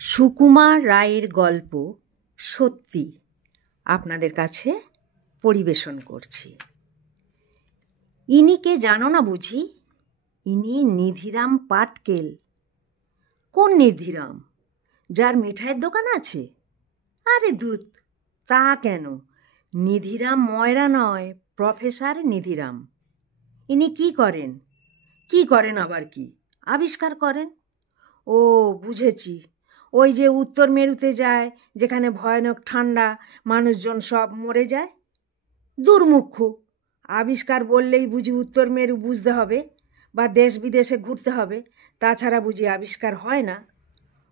সুকুমার রায়ের গল্প সত্যি আপনাদের কাছে পরিবেশন করছি। ইনি কে জানো না বুঝি? ইনি নিধিরাম পাটকেল। কোন নিধিরাম? যার মিঠাইয়ের দোকান আছে? আরে ধুত, তা কেন? নিধিরাম ময়রা নয়, প্রফেসর নিধিরাম। ইনি কি করেন? কি করেন আবার কি? আবিষ্কার করেন। ও বুঝেছি, ওই যে উত্তর মেরুতে যায়, যেখানে ভয়ানক ঠান্ডা, মানুষজন সব মরে যায়। দুর্মুখ্য! আবিষ্কার বললেই বুঝি উত্তর মেরু বুঝতে হবে বা দেশ বিদেশে ঘুরতে হবে, তাছাড়া বুঝি আবিষ্কার হয় না?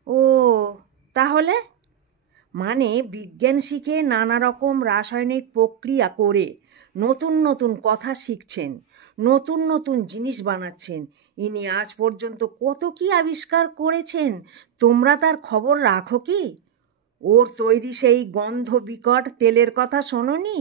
ও তাহলে মানে বিজ্ঞান শিখে নানা রকম রাসায়নিক প্রক্রিয়া করে নতুন নতুন কথা শিখছেন, নতুন নতুন জিনিস বানাচ্ছেন। ইনি আজ পর্যন্ত কত কি আবিষ্কার করেছেন, তোমরা তার খবর রাখো কি? ওর তৈরি সেই গন্ধ বিকট তেলের কথা শোনোনি?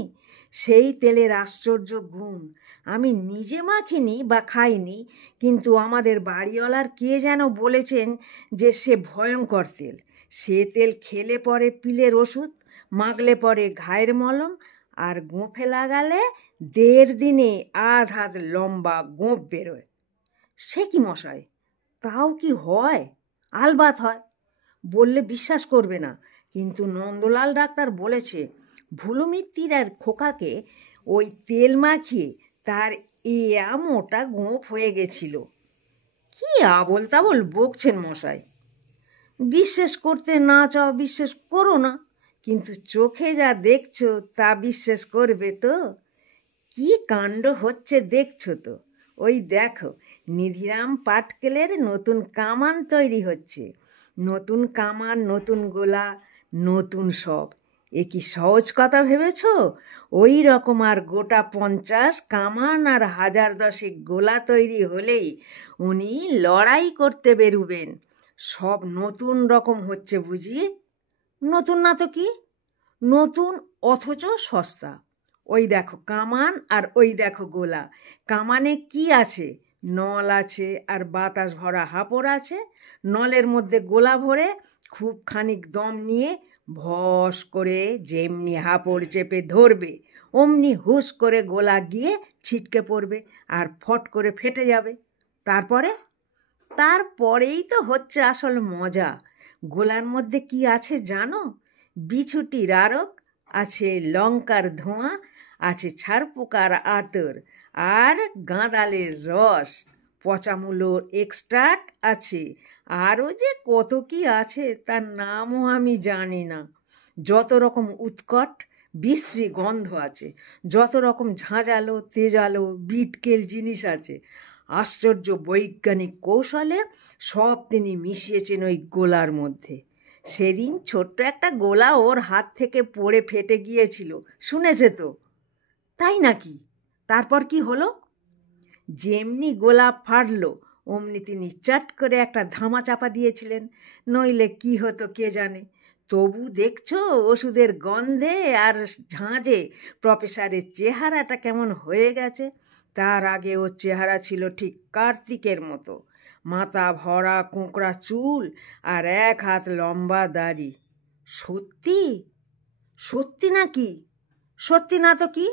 সেই তেলের আশ্চর্য গুণ আমি নিজে মাখিনি বা খাইনি, কিন্তু আমাদের বাড়িওয়ালার কে যেন বলেছেন যে সে ভয়ঙ্কর তেল। সে তেল খেলে পরে পিলের ওষুধ, মাগলে পরে ঘায়ের মলম, আর গোঁফে লাগালে 1.5 দিনে আধ হাত লম্বা গোঁফ বেরোয়। সে কি মশাই, তাও কি হয়? আলবাত হয়, বললে বিশ্বাস করবে না, কিন্তু নন্দলাল ডাক্তার বলেছে ভুলুমিত্তির আর খোকাকে ওই তেল মাখিয়ে তার মোটা গোঁফ হয়ে গেছিল। কি আবোল তাবোল বকছেন মশাই! বিশ্বাস করতে না চাও বিশ্বাস করো না, কিন্তু চোখে যা দেখছো তা বিশ্বাস করবে তো? কি কাণ্ড হচ্ছে দেখছো তো? ওই দেখো, নিধিরাম পাটকেলের নতুন কামান তৈরি হচ্ছে। নতুন কামান, নতুন গোলা, নতুন সব। এ কি সহজ কথা ভেবেছ? ওই রকম আর গোটা 50 কামান আর 1010 গোলা তৈরি হলেই উনি লড়াই করতে বেরুবেন। সব নতুন রকম হচ্ছে বুঝি? নতুন না তো কি, নতুন অথচ সস্তা। ওই দেখো কামান আর ওই দেখো গোলা। কামানে কি আছে? নল আছে আর বাতাস ভরা হাঁপড় আছে। নলের মধ্যে গোলা ভরে খুব খানিক দম নিয়ে ভস করে যেমনি হাঁপড় চেপে ধরবে, অমনি হুস করে গোলা গিয়ে ছিটকে পড়বে আর ফট করে ফেটে যাবে। তারপরেই তো হচ্ছে আসল মজা। গোলার মধ্যে কি আছে জানো? বিছুটির আরক আছে, লঙ্কার ধোঁয়া আছে, ছারপোকার আতর আর গাঁদালের রস, পচামুলোর এক্সট্রাক্ট আছে, আরও যে কত কি আছে তার নামও আমি জানি না। যত রকম উৎকট বিশ্রী গন্ধ আছে, যত রকম ঝাঁঝালো তেজালো বিটকেল জিনিস আছে। আশ্চর্য বৈজ্ঞানিক কৌশলে সব তিনি মিশিয়েছেন ওই গোলার মধ্যে। সেদিন ছোট্ট একটা গোলা ওর হাত থেকে পড়ে ফেটে গিয়েছিল, শুনেছে তো? তাই নাকি? তারপর কি হলো? যেমনি গোলা ফাটলো অমনি তিনি চট করে একটা ধামা চাপা দিয়েছিলেন, নইলে কি হতো কে জানে। তবু দেখছো ওষুধের গন্ধে আর ঝাঁঝে প্রফেসরের চেহারাটা কেমন হয়ে গেছে। তার আগে ওর চেহারা ছিল ঠিক কার্তিকের মতো, মাথা ভরা কোঁকড়া চুল আর 1 হাত লম্বা দাড়ি। সত্যি? সত্যি নাকি? সত্যি না তো কি?